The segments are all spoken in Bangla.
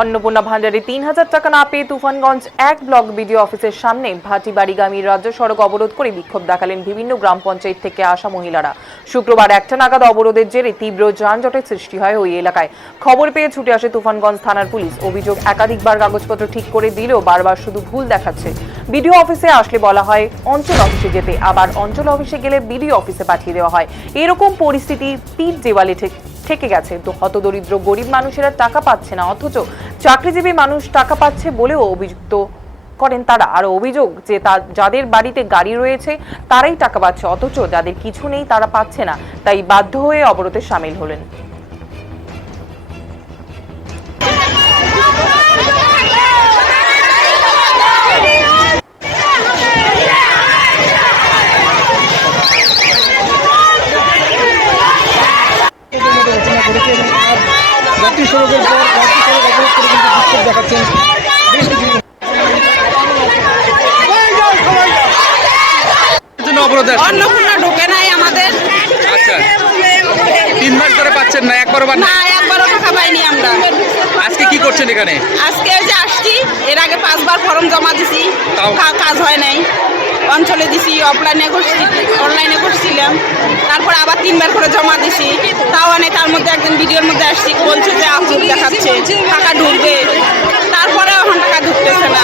অন্নপূর্ণা ভান্ডারে ৩,০০০ টাকা না পেয়ে তুফানগঞ্জ ১ ব্লক বিডিও অফিসের সামনে ভাটিবাড়িগামী রাজ্য সড়ক অবরোধ করে বিক্ষোভ দেখালেন বিভিন্ন গ্রাম পঞ্চায়েত থেকে আসা মহিলারা। শুক্রবার ১টা নাগাদ অবরোধের জেরে তীব্র যানজটের সৃষ্টি হয় ওই এলাকায়। খবর পেয়ে ছুটে আসে তুফানগঞ্জ থানার পুলিশ। অভিযোগ, একাধিকবার কাগজপত্র ঠিক করে দিলেও বারবার শুধু ভুল দেখাচ্ছে। বিডিও অফিসে আসলে বলা হয় অঞ্চল অফিসে যেতে, আবার অঞ্চল অফিসে গেলে বিডিও অফিসে পাঠিয়ে দেওয়া হয়। এরকম পরিস্থিতি পিঠ দেওয়ালে থেকে গেছে। তো হতদরিদ্র গরিব মানুষেরা টাকা পাচ্ছে না, অথচ চাকরিজীবী মানুষ টাকা পাচ্ছে বলেও অভিযুক্ত করেন তারা। আর অভিযোগ যে যাদের বাড়িতে গাড়ি রয়েছে তারাই টাকা পাচ্ছে, অথচ যাদের কিছু নেই তারা পাচ্ছে না। তাই বাধ্য হয়ে অবরোধে সামিল হলেন। অন্নপূর্ণা ঢোকে নাই আমাদের। আচ্ছা, 3 মাস ধরে পাচ্ছেন না? একবারও না, একবারও টাকা পাইনি আমরা। আজকে কি করছেন এখানে? আজকে যে আসছি, এর আগে 5 বার ফর্ম জমা দিছি, তাও? কাজ হয় নাই। অঞ্চলে দিছি, অফলাইনে করছি, অনলাইনে করছিলাম, তারপর আবার 3 বার করে জমা দিছি, তাও নেই। তার মধ্যে একদিন ভিডিওর মধ্যে আসছি, বলছে যে আজব দেখাচ্ছে টাকা ঢুকবে, তারপরে এখন টাকা ঢুকতেছে না।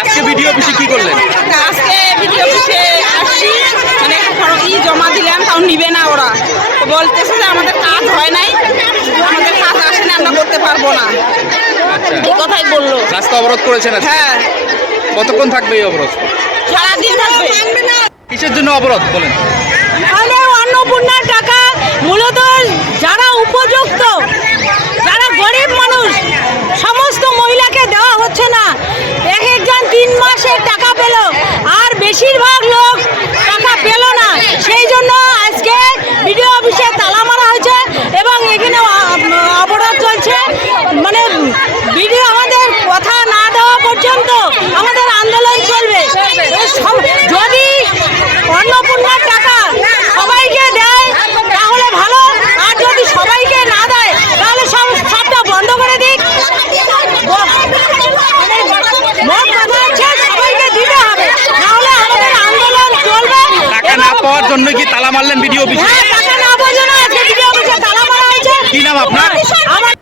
আজকে ভিডিও অফিসে কি করলেন? আজকে ভিডিও অফিসে আসছি, মানে জমা দিলাম, তাও নিবে না ওরা। তো বলতেছে যে আমাদের কাজ হয় নাই, আমাদের কাজ আসে না, আমরা করতে পারবো না। আচ্ছা, এই কথাই বললো। রাস্তা অবরোধ করেছেন আজকে? হ্যাঁ, কতক্ষণ থাকবে এই অবরোধ? সারাদিন থাকবে। কিসের জন্য অবরোধ বলেন? অন্নপূর্ণার টাকা মূলত যারা উপযুক্ত, যারা গরিব মানুষ, সমস্ত মহিলাকে দেওয়া হচ্ছে না। এক একজন 3 মাসের টাকা পেল, আর বেশিরভাগ লোক টাকা পেল না। সেই জন্য আজকে বিডিও অফিসে তালা মারা হয়েছে এবং এখানে অবরোধ চলছে। মানে বিডিও আমাদের কথা না দেওয়া পর্যন্ত আমাদের আন্দোলন চলবে। যদি অন্নপূর্ণার টাকা সবাইকে দেয় তাহলে ভালো, আর যদি সবাইকে না দেয় তাহলে সবটা বন্ধ করে দিক। মোট কথা হচ্ছে সবাইকে দিতে হবে, নাহলে আমাদের আন্দোলন চলবে। টাকা না পাওয়ার জন্য কি তালা মারলেন ভিডিও অফিসে? হ্যাঁ, টাকা না পাওয়ার জন্য আজকে ভিডিও অফিসে তালা মারা হয়েছে। কি নাম আপনার? আমার